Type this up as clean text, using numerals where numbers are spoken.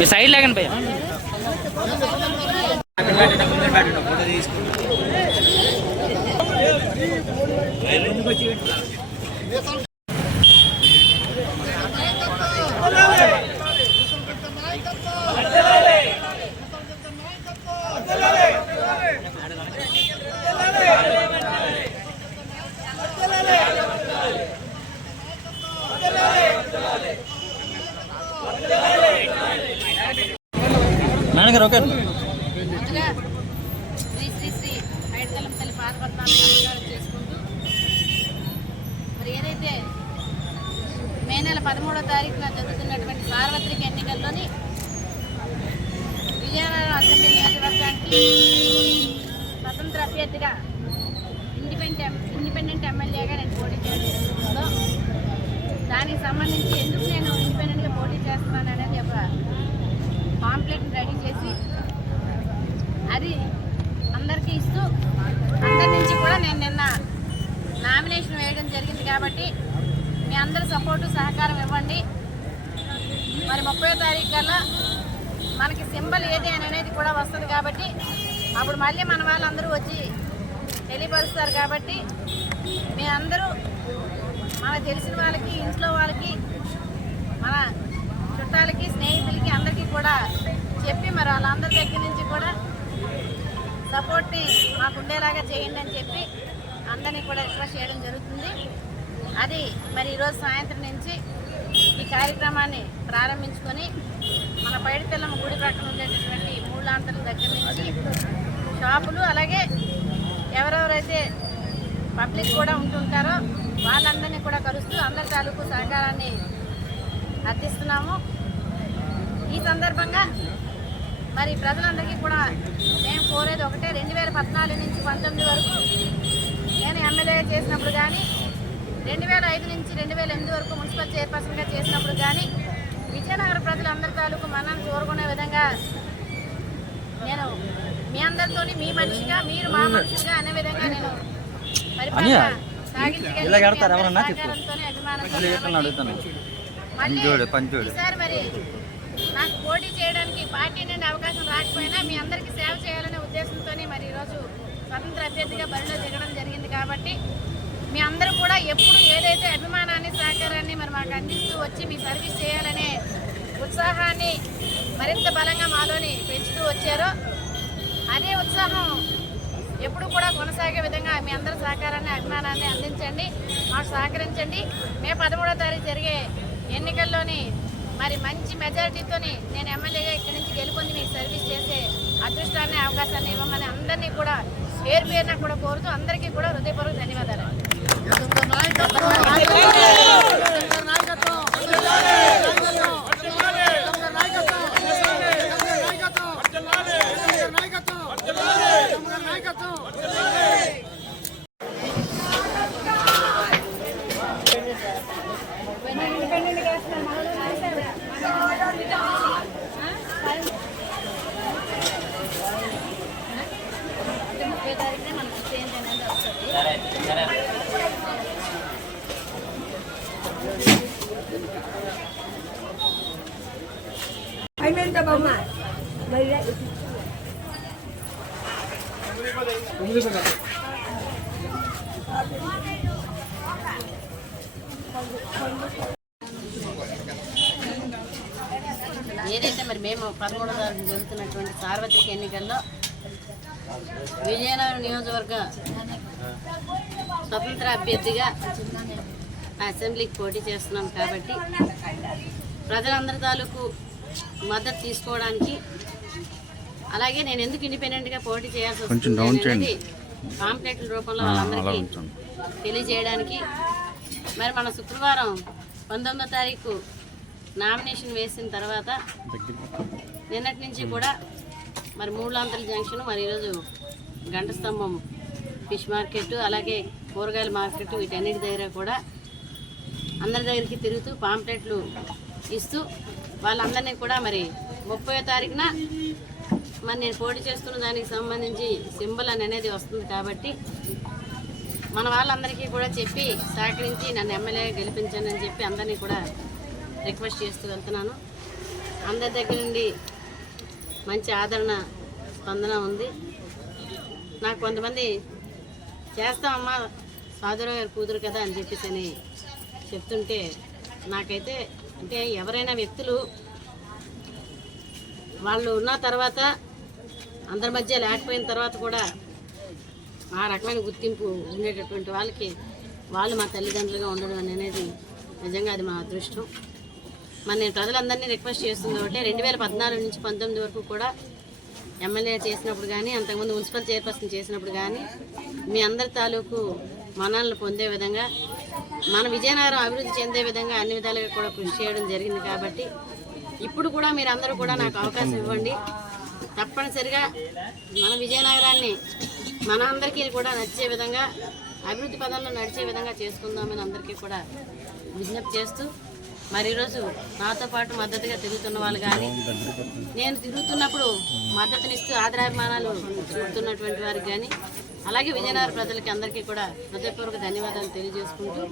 మీ side లాగండి భయ్య. నాన్నగారు ఓకే శ్రీ శ్రీ శ్రీ పైడితల్లి తల్లి పాదపద్మాలు చేసుకుంటూ మరి ఏదైతే మే నెల 13వ తారీఖున జరుగుతున్నటువంటి సార్వత్రిక ఎన్నికల్లోని విజయనగరం అసెంబ్లీ నియోజకవర్గానికి స్వతంత్ర అభ్యర్థిగా ఇండిపెండెంట్ ఎమ్మెల్యేగా నేను పోటీ చేస్తుందో దానికి సంబంధించి ఎందుకు నేను ఇండిపెండెంట్గా పోటీ చేస్తున్నాను అనేది ఒక పాంప్లెట్ని రెడీ చేసి అది అందరికీ ఇస్తూ అందరి నుంచి కూడా నేను నిన్న నామినేషన్ వేయడం జరిగింది. కాబట్టి మీ అందరి సపోర్టు సహకారం ఇవ్వండి. మరి 30వ తారీఖు కల్లా మనకి సింబల్ ఏది అనేది కూడా వస్తుంది. కాబట్టి అప్పుడు మళ్ళీ మన వాళ్ళందరూ వచ్చి తెలియపరుస్తారు. కాబట్టి మీ అందరూ మనకు తెలిసిన వాళ్ళకి, ఇంట్లో వాళ్ళకి, మన చుట్టాలకి, స్నేహితులకి అందరికీ కూడా చెప్పి మరి వాళ్ళందరి దగ్గర నుంచి కూడా సపోర్ట్ని మాకు ఉండేలాగా చేయండి అని చెప్పి అందరినీ కూడా రిక్వెస్ట్ చేయడం జరుగుతుంది. అది మరి ఈరోజు సాయంత్రం నుంచి ఈ కార్యక్రమాన్ని ప్రారంభించుకొని మన పైడితల్లమ్మ గుడి ప్రక్కన ఉండేటటువంటి మూలాంతల దగ్గర నుంచి షాపులు, అలాగే ఎవరెవరైతే పబ్లిక్ కూడా ఉంటుంటారో వాళ్ళందరినీ కూడా కలుస్తూ అందరి తాలూకు సహకారాన్ని అర్థిస్తున్నాము. ఈ సందర్భంగా మరి ప్రజలందరికీ కూడా మేము కోరేది ఒకటే, 2014 నుంచి 19 వరకు నేను ఎమ్మెల్యే చేసినప్పుడు కానీ, 2005 నుంచి 2008 వరకు మున్సిపల్ చైర్పర్సన్గా చేసినప్పుడు కానీ విజయనగర ప్రజలందరి తాలూకు మనం చూరుకునే విధంగా నేను మీ అందరితోని మీ మనిషిగా, మీరు మా మనిషిగా అనే విధంగా నేను పరిపాలన సాగించగలిగితోనే అభిమానంతో ఈసారి మరి నాకు పోటీ చేయడానికి పార్టీ నుండి అవకాశం రాకపోయినా మీ అందరికీ సేవ చేయాలనే ఉద్దేశంతో మరి ఈరోజు స్వతంత్ర అభ్యర్థిగా బరిలో దిగడం జరిగింది. కాబట్టి మీ అందరూ కూడా ఎప్పుడు ఏదైతే అభిమానాన్ని, సహకారాన్ని మరి మాకు అందిస్తూ వచ్చి మీ సర్వీస్ చేయాలనే ఉత్సాహాన్ని మరింత బలంగా మాలోని పెంచుతూ వచ్చారో అదే ఉత్సాహం ఎప్పుడు కూడా కొనసాగే విధంగా మీ అందరి సహకారాన్ని, అభిమానాన్ని అందించండి, మాకు సహకరించండి. మే 13వ తారీఖు జరిగే ఎన్నికల్లోని మరి మంచి మెజారిటీతోని నేను ఎమ్మెల్యేగా ఇక్కడి నుంచి గెలుపొంది మీకు సర్వీస్ చేసే అదృష్టాన్ని, అవకాశాన్ని ఇవ్వమని అందరినీ కూడా పేరు పేరున కూడా కోరుతూ అందరికీ కూడా హృదయపూర్వక ధన్యవాదాలు. ఏదైతే మరి మేము 13వ తారీఖు జరుగుతున్నటువంటి సార్వత్రిక ఎన్నికల్లో విజయనగరం నియోజకవర్గ స్వతంత్ర అభ్యర్థిగా అసెంబ్లీకి పోటీ చేస్తున్నాం. కాబట్టి ప్రజలందరి తాలూకు మద్దతు తీసుకోవడానికి, అలాగే నేను ఎందుకు ఇండిపెండెంట్గా పోటీ చేయాల్సి వస్తుంది పాంప్లెట్ల రూపంలో వాళ్ళందరికీ తెలియజేయడానికి మరి మన శుక్రవారం 19వ తారీఖు నామినేషన్ వేసిన తర్వాత నిన్నటి నుంచి కూడా మరి మూలాంతల జంక్షన్, మరి ఈరోజు గంట స్తంభం ఫిష్ మార్కెట్, అలాగే కూరగాయల మార్కెట్, వీటన్నిటి దగ్గర కూడా అందరి దగ్గరికి తిరుగుతూ పాంప్లెట్లు ఇస్తూ వాళ్ళందరినీ కూడా మరి 30వ తారీఖున మరి నేను పోటీ చేస్తున్న దానికి సంబంధించి సింబల్ అనేది వస్తుంది. కాబట్టి మన వాళ్ళందరికీ కూడా చెప్పి సహకరించి నన్ను ఎమ్మెల్యేగా గెలిపించండి అని చెప్పి అందరినీ కూడా రిక్వెస్ట్ చేస్తూ వెళ్తున్నాను. అందరి దగ్గర నుండి మంచి ఆదరణ స్పందన ఉంది. నాకు కొంతమంది చేస్తామమ్మా సాధురావు గారి కూతురు కదా అని చెప్పేసి అని చెప్తుంటే నాకైతే అంటే ఎవరైనా వ్యక్తులు వాళ్ళు ఉన్న తర్వాత అందరి మధ్య లేకపోయిన తర్వాత కూడా ఆ రకమైన గుర్తింపు ఉండేటటువంటి వాళ్ళకి వాళ్ళు మా తల్లిదండ్రులుగా ఉండడం అనేది నిజంగా అది మా అదృష్టం. మరి నేను ప్రజలందరినీ రిక్వెస్ట్ చేస్తుంది ఒకటే, 2014 నుంచి 19 వరకు కూడా ఎమ్మెల్యే చేసినప్పుడు కానీ అంతకుముందు మున్సిపల్ చైర్పర్సన్ చేసినప్పుడు కానీ మీ అందరి తాలూకు మన్ననలు పొందే విధంగా మన విజయనగరం అభివృద్ధి చెందే విధంగా అన్ని విధాలుగా కూడా కృషి చేయడం జరిగింది. కాబట్టి ఇప్పుడు కూడా మీరందరూ కూడా నాకు అవకాశం ఇవ్వండి. తప్పనిసరిగా మన విజయనగరాన్ని మన అందరికీ కూడా నచ్చే విధంగా అభివృద్ధి పదంలో నడిచే విధంగా చేసుకుందామని అందరికీ కూడా విజ్ఞప్తి చేస్తూ, మరి ఈరోజు నాతో పాటు మద్దతుగా తిరుగుతున్న వాళ్ళు కానీ నేను తిరుగుతున్నప్పుడు మద్దతునిస్తూ ఆదరాభిమానాలు చూపుతున్నటువంటి వారికి కానీ అలాగే విజయనగర ప్రజలకి అందరికీ కూడా హృదయపూర్వక ధన్యవాదాలు తెలియజేసుకుంటూ